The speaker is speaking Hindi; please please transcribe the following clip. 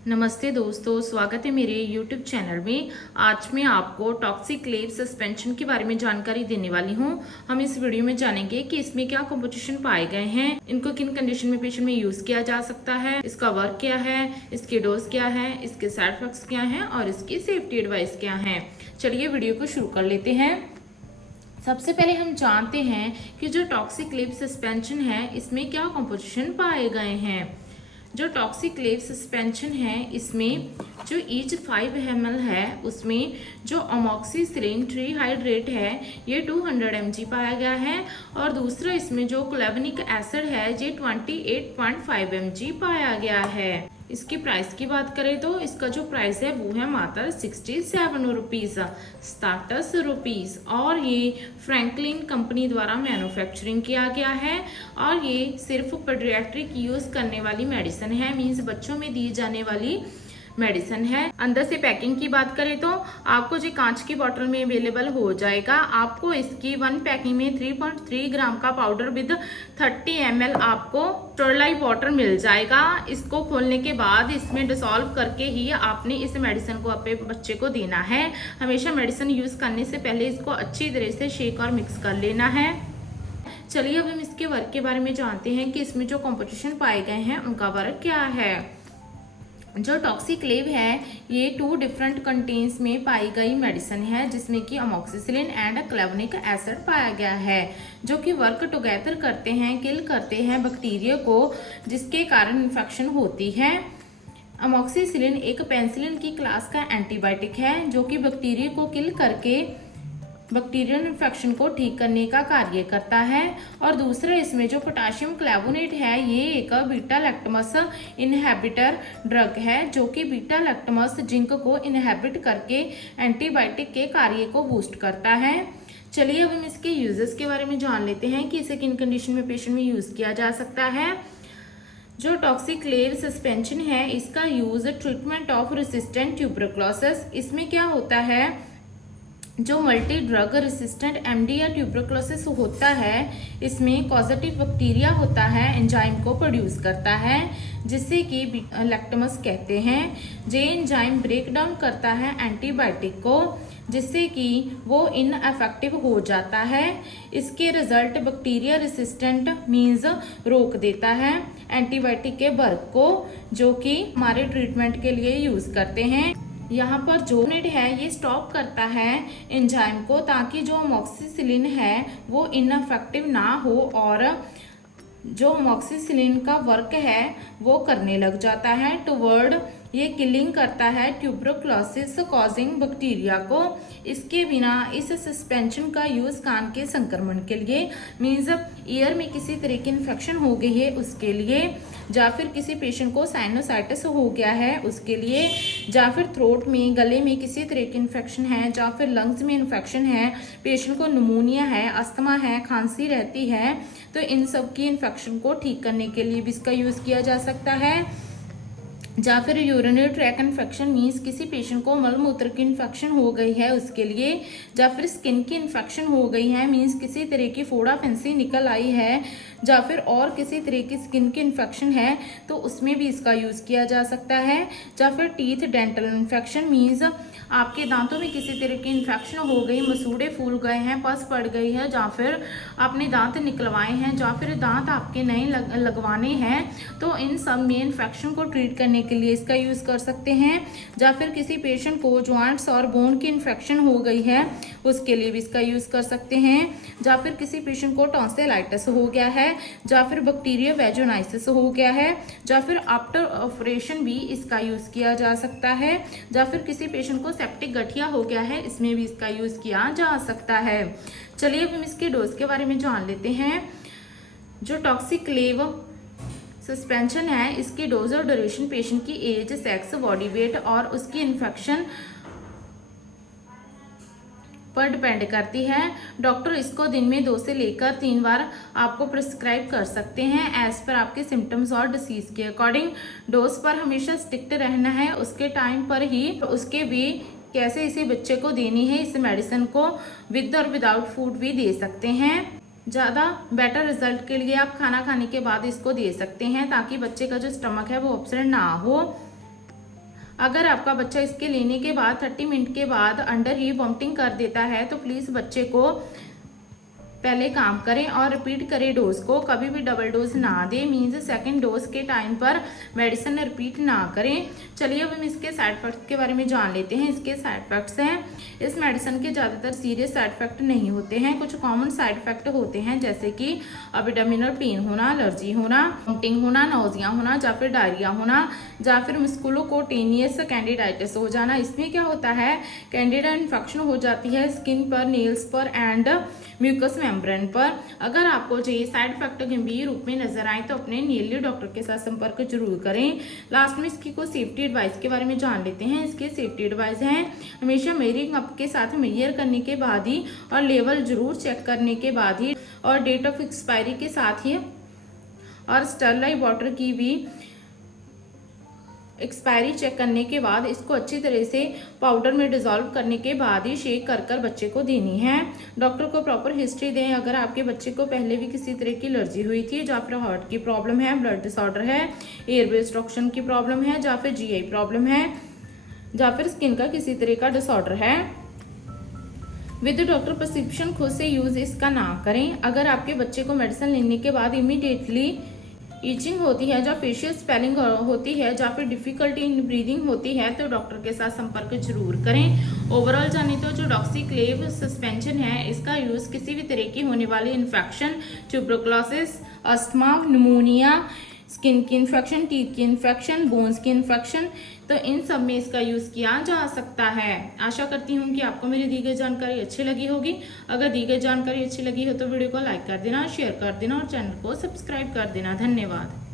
नमस्ते दोस्तों, स्वागत है मेरे YouTube चैनल में। आज मैं आपको टॉक्सिक क्लेव सस्पेंशन के बारे में जानकारी देने वाली हूं। हम इस वीडियो में जानेंगे कि इसमें क्या कंपोजिशन पाए गए हैं, इनको किन कंडीशन में पेशेंट में यूज किया जा सकता है, इसका वर्क क्या है, इसके डोज क्या है, इसके साइड इफेक्ट्स क्या हैं और इसकी सेफ्टी एडवाइस क्या है। चलिए वीडियो को शुरू कर लेते हैं। सबसे पहले हम जानते हैं कि जो टॉक्सिक क्लेव सस्पेंशन है इसमें क्या कंपोजिशन पाए गए हैं। जो टॉक्सिक क्लेव सस्पेंशन है इसमें जो ईच 5 ml है उसमें जो अमोक्सिसिलिन ट्रीहाइड्रेट है ये 200 mg पाया गया है और दूसरा इसमें जो क्लेवनिक एसिड है ये 28.5 mg पाया गया है। इसकी प्राइस की बात करें तो इसका जो प्राइस है वो है मात्र 67 रुपीज़, 67 रुपीज़ और ये फ्रैंकलिन कंपनी द्वारा मैन्युफैक्चरिंग किया गया है और ये सिर्फ पीडियाट्रिक यूज़ करने वाली मेडिसिन है, मीन्स बच्चों में दी जाने वाली मेडिसिन है। अंदर से पैकिंग की बात करें तो आपको जो कांच की बोतल में अवेलेबल हो जाएगा। आपको इसकी 1 पैकिंग में 3.3 ग्राम का पाउडर विद 30 ml आपको स्टरलाइट वाटर मिल जाएगा। इसको खोलने के बाद इसमें डिसॉल्व करके ही आपने इस मेडिसिन को अपने बच्चे को देना है। हमेशा मेडिसिन यूज करने से पहले इसको अच्छी तरह से शेक और मिक्स कर लेना है। चलिए अब हम इसके वर्क के बारे में जानते हैं कि इसमें जो कॉम्पोजिशन पाए गए हैं उनका वर्क क्या है। जो टॉक्सिक क्लेव है ये 2 डिफरेंट कंटेन्स में पाई गई मेडिसिन है जिसमें कि अमोक्सिसिलिन एंड क्लेवनिक एसिड पाया गया है जो कि वर्क टुगेदर करते हैं, किल करते हैं बैक्टीरिया को जिसके कारण इन्फेक्शन होती है। अमोक्सिसिलिन एक पेनिसिलिन की क्लास का एंटीबायोटिक है जो कि बैक्टीरिया को किल करके बैक्टीरियल इन्फेक्शन को ठीक करने का कार्य करता है। और दूसरा इसमें जो पोटेशियम क्लेवोनेट है ये एक बीटा लैक्टमस इनहिबिटर ड्रग है जो कि बीटा लैक्टमस जिंक को इनहिबिट करके एंटीबायोटिक के कार्य को बूस्ट करता है। चलिए अब हम इसके यूजेस के बारे में जान लेते हैं कि इसे किन कंडीशन में पेशेंट में यूज किया जा सकता है। जो टॉक्सिक क्लेव सस्पेंशन है इसका use treatment of resistant tuberculosis, इसमें क्या होता है जो मल्टी ड्रग रेसिस्टेंट एमडी या ट्यूबरकुलोसिस होता है इसमें पॉजिटिव बैक्टीरिया होता है एंजाइम को प्रोड्यूस करता है जिससे कि लैक्टमस कहते हैं। जे एंजाइम ब्रेक डाउन करता है एंटीबायोटिक को जिससे कि वो इनएफेक्टिव हो जाता है। इसके रिजल्ट बैक्टीरिया रेसिस्टेंट मीन्स रोक देता है एंटीबायोटिक के वर्क को जो कि हमारे ट्रीटमेंट के लिए यूज करते हैं। यहाँ पर जो नेट है ये स्टॉप करता है एंजाइम को ताकि जो अमोक्सिसिलिन है वो इनफेक्टिव ना हो और जो अमोक्सिसिलिन का वर्क है वो करने लग जाता है टुवर्ड ये किलिंग करता है ट्यूबरकुलोसिस कॉजिंग बैक्टीरिया को। इसके बिना इस सस्पेंशन का यूज कान के संक्रमण के लिए मीन्स ईयर में किसी तरह की इन्फेक्शन हो गई है उसके लिए, या फिर किसी पेशेंट को साइनोसाइटिस हो गया है उसके लिए, या फिर थ्रोट में गले में किसी तरह की इन्फेक्शन है, या फिर लंग्स में इन्फेक्शन है, पेशेंट को निमोनिया है, अस्थमा है, खांसी रहती है, तो इन सब की इन्फेक्शन को ठीक करने के लिए भी इसका यूज किया जा सकता है। या फिर यूरिनरी ट्रैक इन्फेक्शन मीन्स किसी पेशेंट को मलमूत्र की इन्फेक्शन हो गई है उसके लिए, या फिर स्किन की इन्फेक्शन हो गई है मीन्स किसी तरह की फोड़ा फैंसी निकल आई है, या फिर और किसी तरह की स्किन की इन्फेक्शन है तो उसमें भी इसका यूज किया जा सकता है। या फिर टीथ डेंटल इन्फेक्शन मीन्स आपके दांतों में किसी तरह की इन्फेक्शन हो गई, मसूड़े फूल गए हैं, पस पड़ गई है, या फिर आपने दांत निकलवाए हैं, या फिर दांत आपके नए लगवाने हैं, तो इन सब में इन्फेक्शन को ट्रीट करने के लिए इसका यूज कर सकते हैं। या फिर किसी पेशेंट को जॉइंट्स और बोन की इन्फेक्शन हो गई है उसके लिए भी इसका यूज कर सकते हैं। या फिर किसी पेशेंट को टॉन्सिलाइटिस हो गया है, या फिर बैक्टीरिया वेजोनाइसिस हो गया है, या फिर आफ्टर ऑपरेशन भी इसका यूज किया जा सकता है, या फिर किसी पेशेंट को सेप्टिक गठिया हो गया है इसमें भी इसका यूज किया जा सकता है। चलिए अब हम इसके डोज के बारे में जान लेते हैं। जो टॉक्सिक क्लेव सस्पेंशन है इसकी डोज और ड्यूरेशन पेशेंट की एज, सेक्स, बॉडी वेट और उसकी इन्फेक्शन पर डिपेंड करती है। डॉक्टर इसको दिन में 2 से लेकर 3 बार आपको प्रिस्क्राइब कर सकते हैं एज पर आपके सिम्टम्स और डिसीज के अकॉर्डिंग। डोज पर हमेशा स्ट्रिक्ट रहना है, उसके टाइम पर ही उसके भी कैसे इसे बच्चे को देनी है। इस मेडिसिन को विद और विदाउट फूड भी दे सकते हैं। ज़्यादा बेटर रिजल्ट के लिए आप खाना खाने के बाद इसको दे सकते हैं ताकि बच्चे का जो स्टमक है वो अपसेट ना हो। अगर आपका बच्चा इसके लेने के बाद 30 मिनट के बाद अंडर ही वॉमिटिंग कर देता है तो प्लीज़ बच्चे को पहले काम करें और रिपीट करें डोज को। कभी भी डबल डोज ना दें, मीन्स सेकेंड डोज के टाइम पर मेडिसिन रिपीट ना करें। चलिए अब हम इसके साइड इफेक्ट्स के बारे में जान लेते हैं। इसके साइड इफेक्ट्स हैं, इस मेडिसिन के ज़्यादातर सीरियस साइड इफेक्ट नहीं होते हैं। कुछ कॉमन साइड इफेक्ट होते हैं जैसे कि एब्डोमिनल पेन होना, एलर्जी होना, वोमिटिंग होना, नौजिया होना या फिर डायरिया होना या फिर मस्कुलोकोटेनियस कैंडिडाइटिस हो जाना। इसमें क्या होता है, कैंडिडा इन्फेक्शन हो जाती है स्किन पर, नेल्स पर एंड म्यूकस मेम्ब्रेन पर। अगर आपको ये साइड इफेक्ट गंभीर रूप में नजर आए तो अपने नीली डॉक्टर के साथ संपर्क जरूर करें। लास्ट में इसकी कुछ सेफ्टी एडवाइस के बारे में जान लेते हैं। इसके सेफ्टी एडवाइस हैं, हमेशा मेजरिंग कप के साथ मेजर करने के बाद ही और लेवल जरूर चेक करने के बाद ही और डेट ऑफ एक्सपायरी के साथ ही और स्टरलाइट वाटर की भी एक्सपायरी चेक करने के बाद इसको अच्छी तरह से पाउडर में डिजोल्व करने के बाद ही शेक कर कर बच्चे को देनी है। डॉक्टर को प्रॉपर हिस्ट्री दें। अगर आपके बच्चे को पहले भी किसी तरह की एलर्जी हुई थी या फिर हार्ट की प्रॉब्लम है, ब्लड डिसऑर्डर है, एयरवे ऑब्स्ट्रक्शन की प्रॉब्लम है या फिर जीआई प्रॉब्लम है या फिर स्किन का किसी तरह का डिसऑर्डर है, विद डॉक्टर प्रिस्क्रिप्शन खुद से यूज इसका ना करें। अगर आपके बच्चे को मेडिसिन लेने के बाद इमीडिएटली ईचिंग होती है, या फेशियल स्पेलिंग होती है या फिर डिफिकल्टी इन ब्रीदिंग होती है तो डॉक्टर के साथ संपर्क जरूर करें। ओवरऑल जाने तो जो डॉक्सीक्लेव सस्पेंशन है इसका यूज किसी भी तरह की होने वाली infection, tuberculosis, asthma, pneumonia, skin की इन्फेक्शन, टीथ की इन्फेक्शन, बोन्स की इन्फेक्शन, तो इन सब में इसका यूज किया जा सकता है। आशा करती हूँ कि आपको मेरी दी गई जानकारी अच्छी लगी होगी। अगर दी गई जानकारी अच्छी लगी हो तो वीडियो को लाइक कर देना, शेयर कर देना और चैनल को सब्सक्राइब कर देना। धन्यवाद।